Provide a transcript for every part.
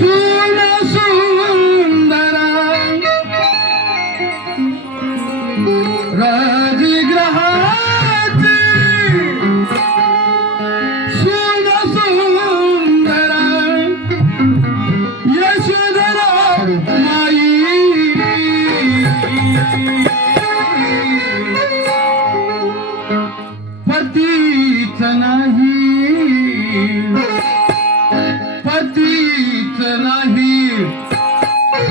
सून सुंदरा राजगृहाची सून सुंदरा यशोधरा माई पतीच नाही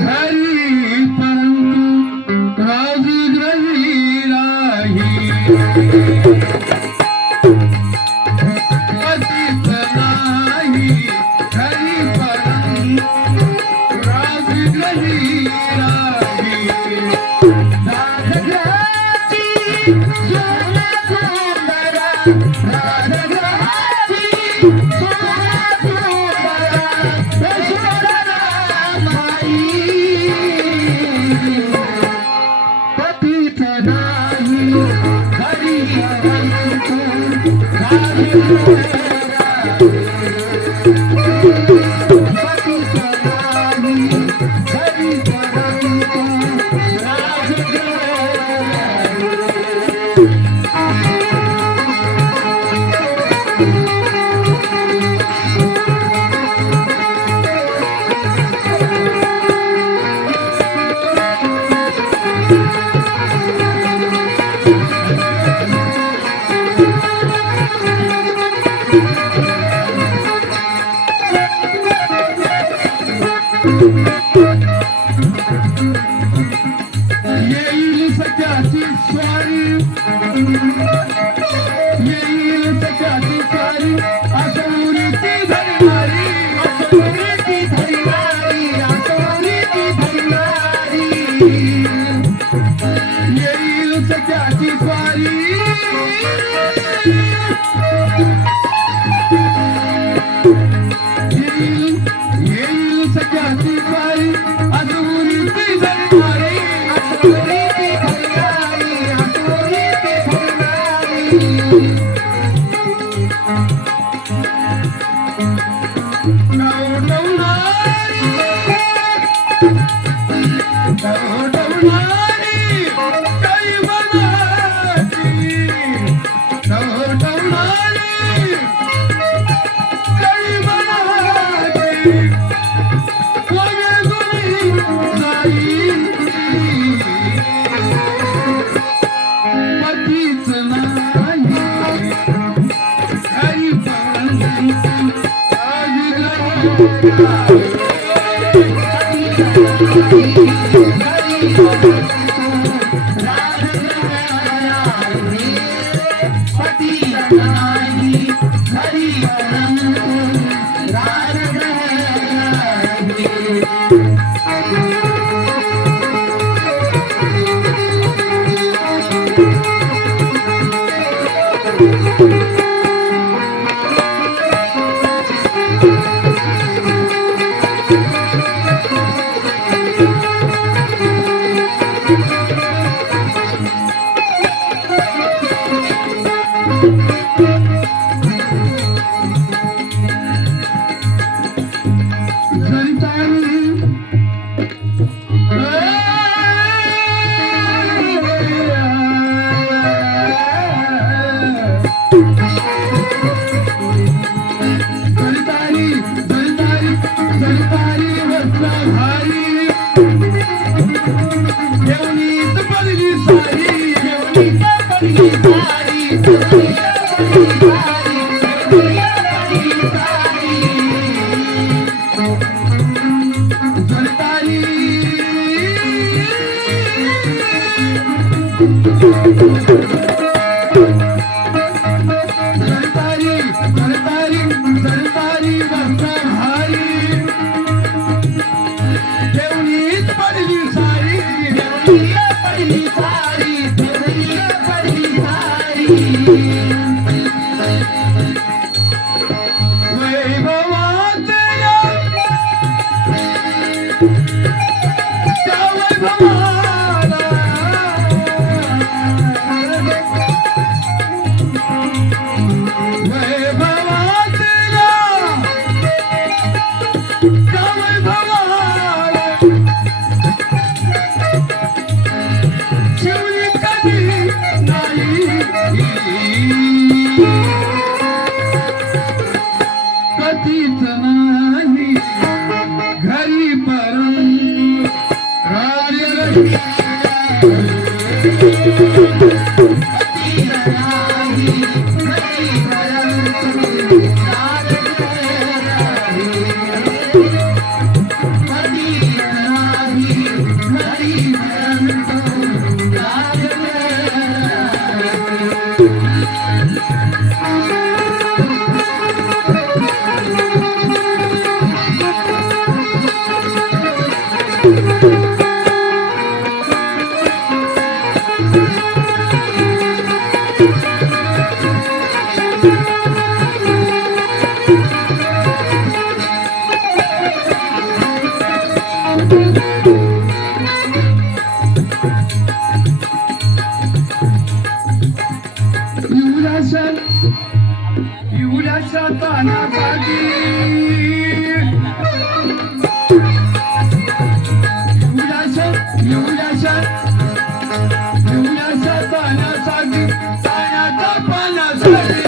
हरी परंतु राजगृही राही पतीच नाही हरी परंतु राजगृही राही राजगृहाची सोना सुंदरा राजगृहाची सोना सुंदरा यशोधरा माई पतीच नाही हरी परंतु येईल सत्याची स्वारी येईल सत्याची स्वारी असुरीची धरणारी असुरीची धरणारी असुरीची धरणारी येईल सत्याची स्वारी येईल सत्याची स्वारी असुरीची धरणारी पतीच नाही घरी परंतु एवढ्याशा तानासाठी एवढ्याशा तानासाठी ताण्याच्या पाण्यासाठी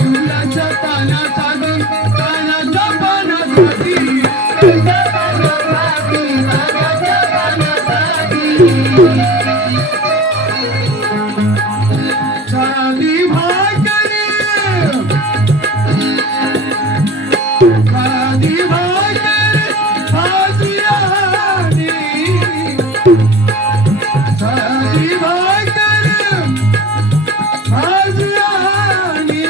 एवढ्याशा तानासाठी ताण्याच्या पाण्यासाठी साधी भाकरी भाजियानी साधी भाकरी भाजियानी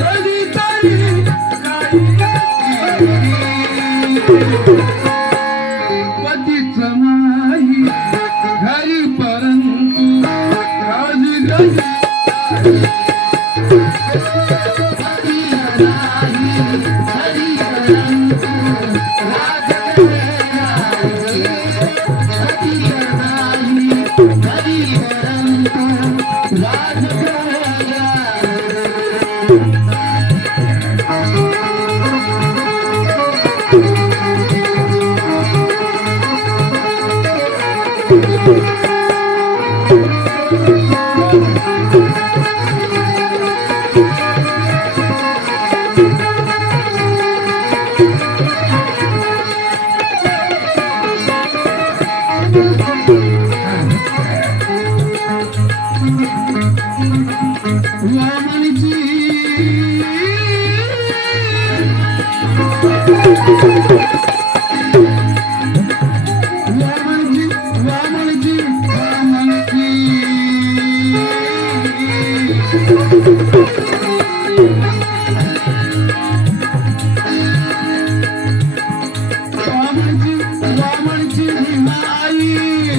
कधीतरी पतीच नाही घरी परंतु राजगज वामनची भीमाई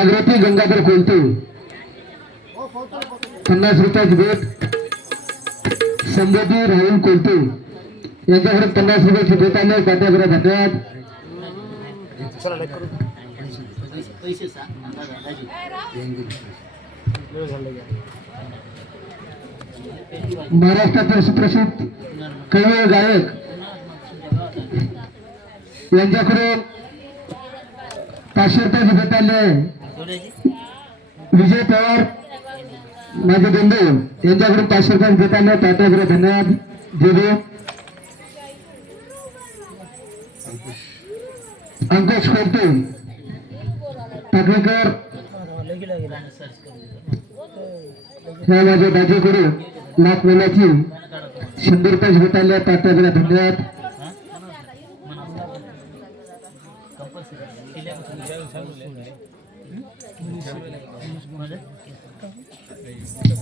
जागृती गंगाधर कोलते 50 रुपयाची भेट. समृद्धी राहुल कोलते यांच्याकडे 50 रुपयाची भेट आले. तात्याकडे धन्यवाद. महाराष्ट्रातील सुप्रसिद्ध कवी व गायक यांच्याकडून 500 रुपयाची भेट आली आहे. विजय पवार माझे बंधू यांच्याकडून 500 रुपयाची भेट आली आहे. तात्याकडे धन्यवाद. देव अंकुश कोलते टाकळेकर ह्या माझ्या दाजीकडून लाख मोलाची 100 रुपयाची भेट आली आहे. तात्याकडे धन्यवाद.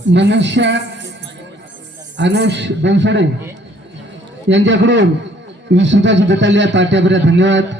मनुष्य अनुष बनसोडे यांच्याकडून 20 रुपयाची भेट आली आहे. तात्याकडे धन्यवाद.